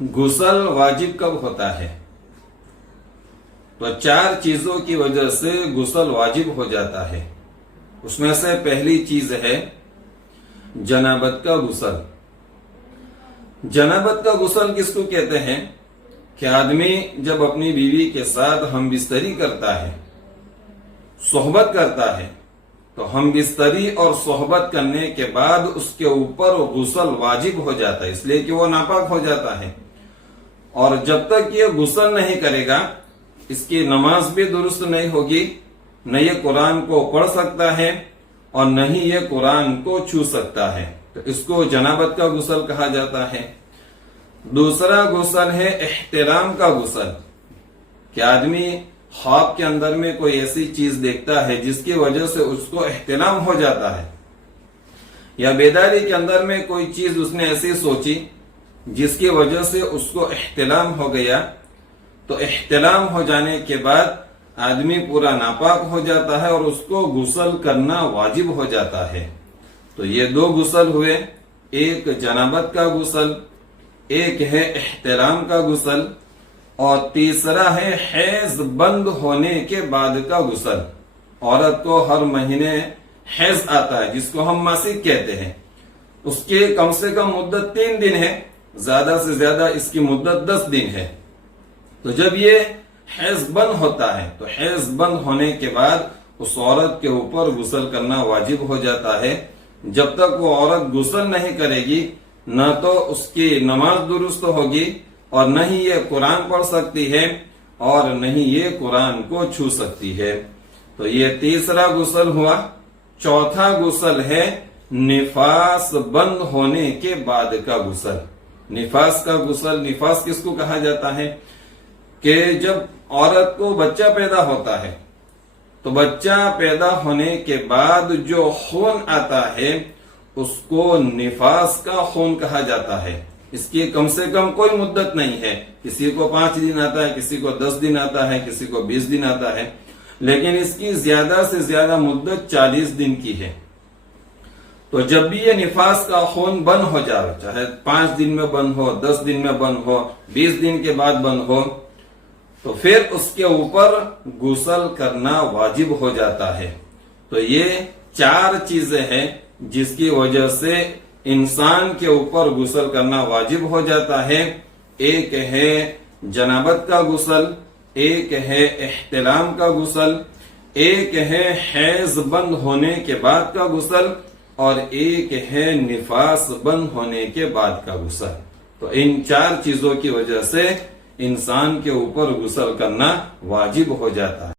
गुस्ल वाजिब कब होता है? तो 4 चीजों की वजह से गुस्ल वाजिब हो जाता है। उसमें से पहली चीज है जनाबत का गुस्ल। जनाबत का गुस्ल किसको कहते हैं कि आदमी जब अपनी बीवी के साथ हम बिस्तरी करता है, सोहबत करता है, तो हम बिस्तरी और सोहबत करने के बाद उसके ऊपर गुस्ल वाजिब हो जाता है, इसलिए कि वो नापाक हो जाता है। और जब तक ये गुस्ल नहीं करेगा, इसकी नमाज भी दुरुस्त नहीं होगी, न ये कुरान को पढ़ सकता है और न ही ये कुरान को छू सकता है। तो इसको जनाबत का गुस्ल कहा जाता है। दूसरा गुस्ल है एहतिराम का गुस्ल, कि आदमी ख्वाब के अंदर में कोई ऐसी चीज देखता है जिसकी वजह से उसको एहतिराम हो जाता है, या बेदारी के अंदर में कोई चीज उसने ऐसी सोची जिसकी वजह से उसको एहतिराम हो गया। तो एहतिराम हो जाने के बाद आदमी पूरा नापाक हो जाता है और उसको गुस्ल करना वाजिब हो जाता है। तो ये 2 गुस्ल हुए, एक जनाबत का गुस्ल, एक है एहतिराम का गुस्ल, और तीसरा है हैज बंद होने के बाद का गुस्ल। औरत को हर महीने हैज आता है, जिसको हम मासिक कहते हैं, उसके कम से कम मुद्दत 3 दिन है, ज्यादा से ज्यादा इसकी मुद्दत 10 दिन है। तो जब ये हैज बंद होता है, तो हैज बंद होने के बाद उस औरत के ऊपर गुस्ल करना वाजिब हो जाता है। जब तक वो औरत गुस्ल नहीं करेगी, न तो उसकी नमाज दुरुस्त होगी और न ही ये कुरान पढ़ सकती है और न ही ये कुरान को छू सकती है। तो ये तीसरा गुस्ल हुआ। चौथा गुस्ल है निफास बंद होने के बाद का गुस्ल। निफास का गुस्ल, निफास किसको कहा जाता है कि जब औरत को बच्चा पैदा होता है, तो बच्चा पैदा होने के बाद जो खून आता है उसको निफास का खून कहा जाता है। इसकी कम से कम कोई मुद्दत नहीं है, किसी को 5 दिन आता है, किसी को 10 दिन आता है, किसी को 20 दिन आता है, लेकिन इसकी ज्यादा से ज्यादा मुद्दत 40 दिन की है। तो जब भी ये निफास का खून बंद हो जाए, चाहे 5 दिन में बंद हो, 10 दिन में बंद हो, 20 दिन के बाद बंद हो, तो फिर उसके ऊपर गुस्ल करना वाजिब हो जाता है। तो ये 4 चीजें हैं जिसकी वजह से इंसान के ऊपर गुस्ल करना वाजिब हो जाता है। एक है जनाबत का गुस्ल, एक है एहतिराम का गुस्ल, एक है हैज बंद होने के बाद का गुस्ल, और एक है निफास बंद होने के बाद का गुस्ल। तो इन 4 चीजों की वजह से इंसान के ऊपर गुस्ल करना वाजिब हो जाता है।